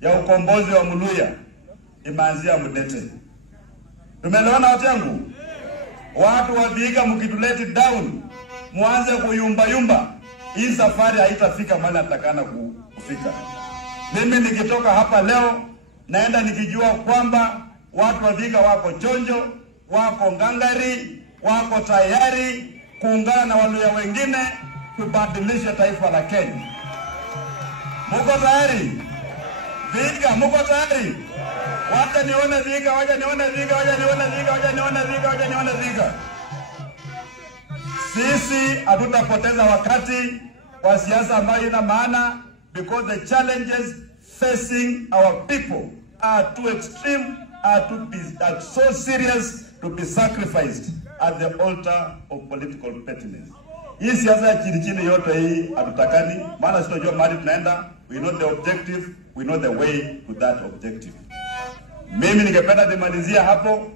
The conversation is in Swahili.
ya ukombozi wa Muluya imeanzia Mudete. Tumeelewana watu yangu? Watu wa Vihiga mkituleti down, muanze kuyumba, hii safari haitafika mahali natakana kufika. Mimi nikitoka hapa leo, naenda nikijua kwamba watu wa Vihiga wako chonjo, wako ngangari, wako tayari kuungana na Waluya wengine kubadilisha taifa la Kenya. Muko tayari? Vihiga, muko tayari? Wacha nione Vihiga, wacha nione Vihiga, wacha nione Vihiga, wacha nione Vihiga, wacha nione Vihiga. Sisi hatutapoteza wakati kwa siasa ambayo ina maana, because the challenges facing our people are too extreme, are so serious to be sacrificed at the altar of political pettiness. Hii siasa ya chini yote hii hatutakani, maana sitojua mahali tunaenda. We know the objective, we know the way to that objective. Mimi ningependa nimalizia hapo.